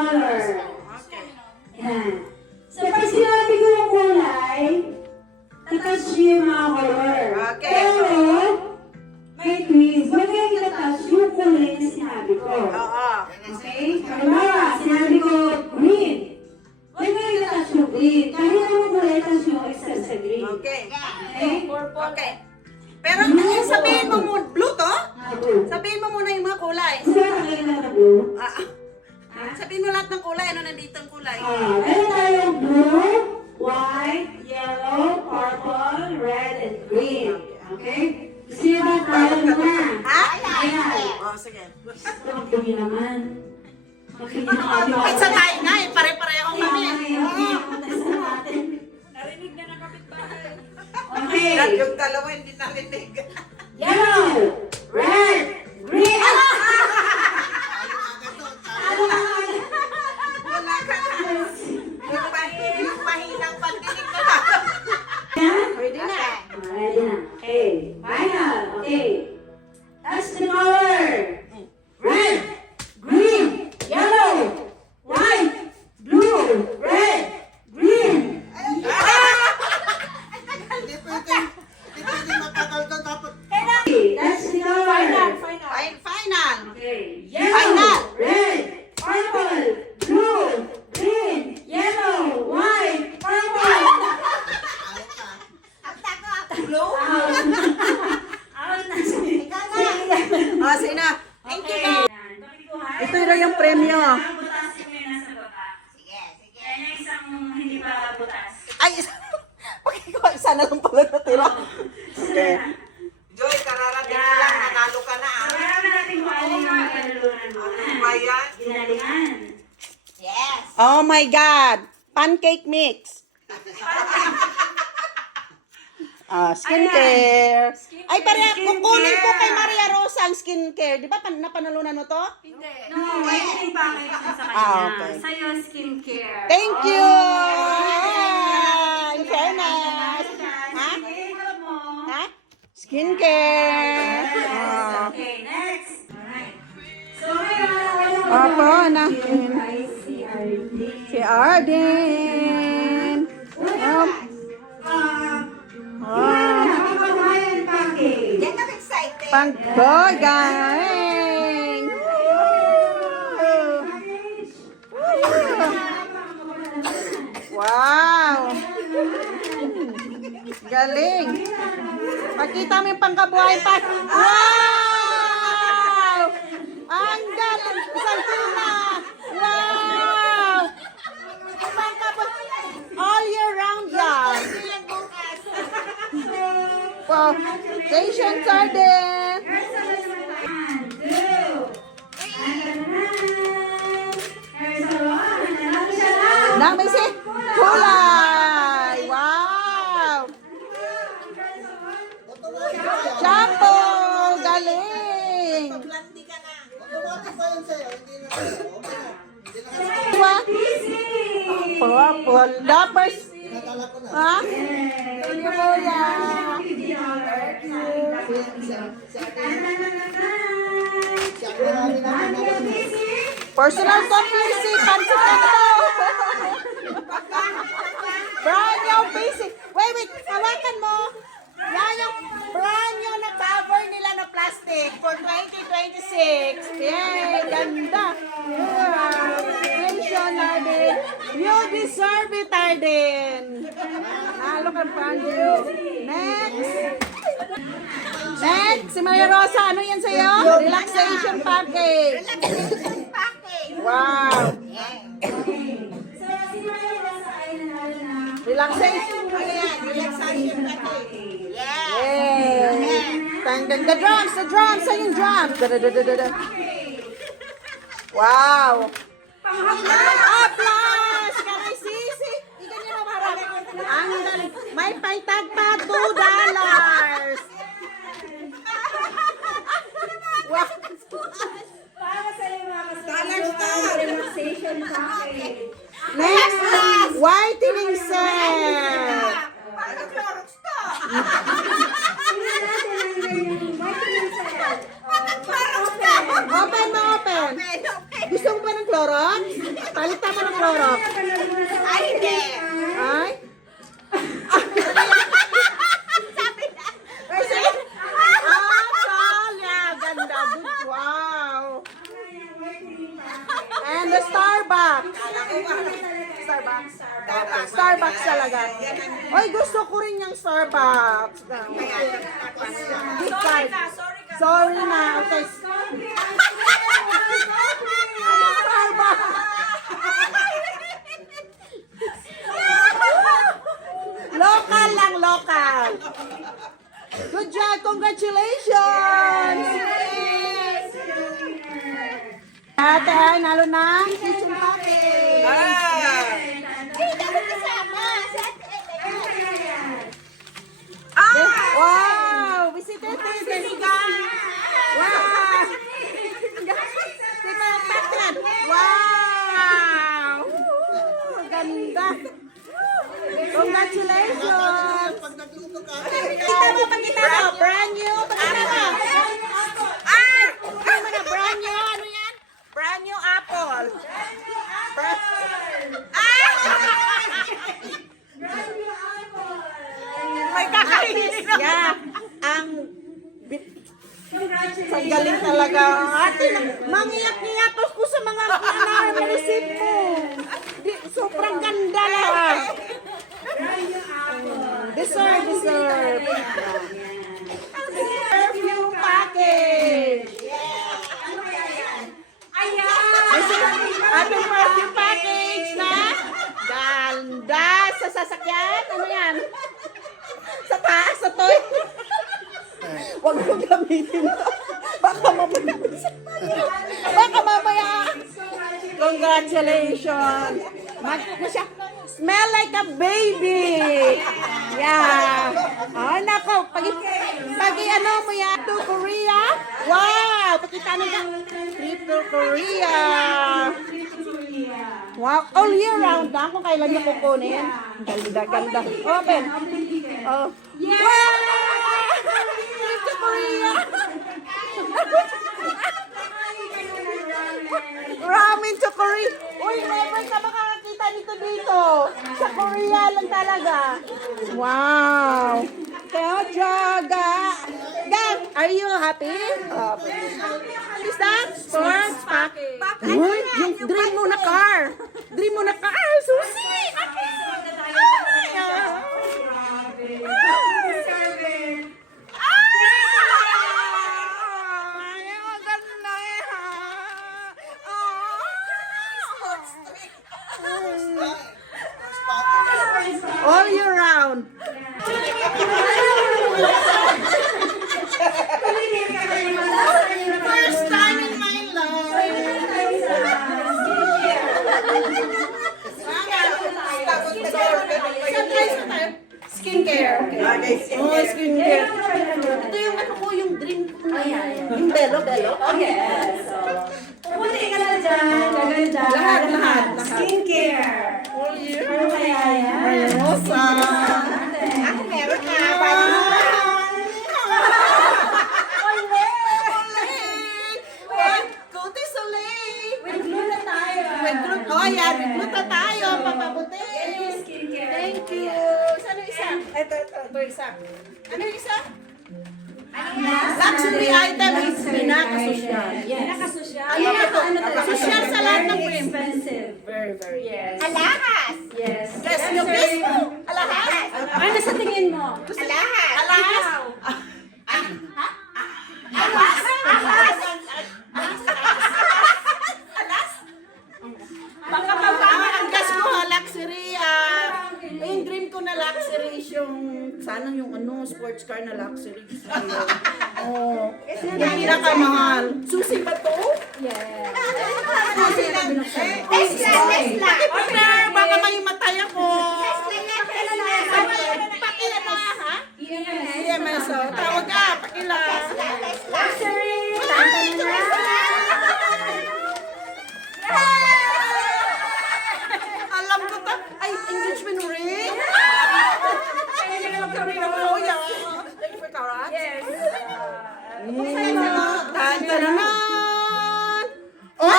color. Okay. Yan. So, pag sinabi ko yung kulay, tatouch niyo yung mga color. Okay. Pero, may quiz. Huwag kayong tatouch yung kulay na sinabi ko. Oo. Okay? Halimbawa, sinabi ko green. Huwag kayong tatouch yung green. Kahit anong kulay, touch yung extra sa green. Okay. Okay? Okay. Pero sabihin mo muna, blue to? Blue. Sabihin mo muna yung mga kulay. Gusto mo tayo na blue? Sabihin mo lahat ng kulay. Ano nandito ang kulay? Meron tayong blue, white, yellow, purple, red, and green. Okay? Gusto niyo ba tayo muna? Ha? Ayan. Oh, sige. Tumakbo naman. Makikita Pizza tayo nga eh. Pare-pareho kami. Narinig na ng kapitbahay. Okay. Yung dalawa hindi narinig. Yellow, red, green. Wala ka na. Yung mahinang pandinig ko na. Pwede na. Ready na. Okay. Final. Okay. Touch the color. Red, green, yellow, white, blue, red, green. Hindi pwede matagal to dapat. Touch the color. Final. Okay. Final. Yellow, red, purple, blue, green, yellow, white, purple. Blue? Out na. Oh, sige na. Thank you. Okay. Ito na yung premyo. Butasin mo yung nasa baba. Yan yung isang hindi pa butas. Ay, pakikuha. Isa na lang pala natira. Okay. Joy, kararating Yeah. lang. Nanalo ka na. Marami natin kung ano yung magkanalunan mo. Ano ba yan? Ginalingan. Oh my God! Pancake mix. Skincare. Ay, pare, kukunin ko kay Maria Rosa ang skincare. Di ba napanalunan mo to? No, may ating package na sa kanya. Okay. Sa'yo, skincare. Thank you! In fairness. Ha? Ha? Skincare. Okay, next. Alright. So, ngayon, Opo, anak. ay si RD. Si Arden. Kapag-Hawaiian package. Pangboy, gang! Wow! Galing! Pakita mo yung pangkabuhayan pa. Wow! Ang galing! Isang tuna! Wow! Pangkabuhayan! All year round yan! Wow! Congratulations, Arden! Dami si kulay! Wow! Shampoo! Galing! Purple. Dappers. Ha? Thank you, kuya. Personal coffee, pansit na to. Brand new basic. Wait, hawakan mo. Yan yung brand new na cover nila na plastic for 2026. Yay, ganda. Attention, Arden. You deserve it, Arden. Nalo ka pa, Next. Next, si Maria Rosa, ano yan sa'yo? Relaxation package. Wow. Relaxation. Ano yan? Relaxation package. Yay. The drums. Saan yung drums? Da. Wow. Plus! Kanay sisi. Ikan nyo na marami. Ang galing. May paitag pa $2. Wow. Para sa iyo mga kasama, relaxation package. Next, whitening set. Open mo, open. Gusto Gusto mo ba ng Clorox? Palitan mo ng Clorox. Ay, hindi. Ay? Sabi na. Kasi, Talia, ganda. Good, wow. And the Starbucks. Starbucks talaga. Oy, gusto ko rin yung Starbucks. Gift card. Sorry na. Okay. Starbucks. Local lang, local. Good job. Congratulations. Ate, nalo na. Kitchen package. Ay, dapat kasama. Si Ate Ella. Wow! Visited Wow! Tika, Patran! Wow! Ganda! Congratulations! Pakita mo! Brand new! Pakita mo! Pakita mo na, brand new! Ano yan? Brand new apple! May kakainin na! Yeah! Ang sa galing talaga. Ate, mangiyak-ngiyak ako sa mga na-receive mo. Sobrang ganda lang. Deserve. Perfume package. Ating perfume package na ganda sa sasakyan. Ano yan? Sa taas, sa toy. Huwag mo gamitin. Baka mamaya. Congratulations. Smell like a baby. Yeah. Ay, nako. Pag ano mo yan, to Korea. Wow. Pakita nyo trip to Korea. Wow. All year round na kung kailan niya kukunin. Ganda. Open. Oh. Wow. Trip to Korea. Ramen to Korea. Uy, never ka makakakita dito. Sa Korea lang talaga. Wow. Kajaga. Gang, are you happy? Is that sports pack? Uy, yung dream mo na car. Susi. All year round. First time in my life. Skincare. Oh, skincare. Ito yung ano ko, yung dream. Yung belo. Yes. So, pupunti ka na dyan. Gaganda. Lahat. Skincare. All year. Ano kaya yan? Rosa. Ako meron na. Coty Soleil. With glue na tayo. Oh, yan. Magluta tayo. Papabuti. Skincare. Thank you. Saan yung isa? Ito isa. Ano yung isa? Luxury item is pinaka-social. Yes. Pinaka-social. Ano ba ito? Social sa lahat ng cream. Expensive. Very. Yes. Alahas. Yes. Yes, yung kiss mo. Alahas. Ano sa tingin mo? Alahas. Alahas. Baka ang gas ko ha, luxury. Yung dream ko na luxury is yung, sana yung sports car na luxury. Oh, yung pinakamahal. Susi ba to? Yes. Susi na binuksan. Tesla. Partner, baka may matay ako. Tesla. Pakila mo ha? EMS. EMS, tawag ka, pakila. Luxury. Alam ko ta. Ay, engagement ring? Oh, yeah. Thank you for Tarat. Yes. Tan-tananan! Oh!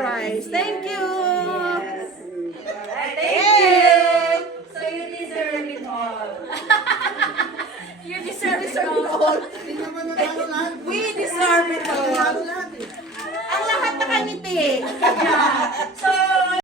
prize. Thank you! Yes. Alright, thank you. So you deserve it all. You deserve it Deserve it all. We deserve it all. Ang lahat nakangiti. So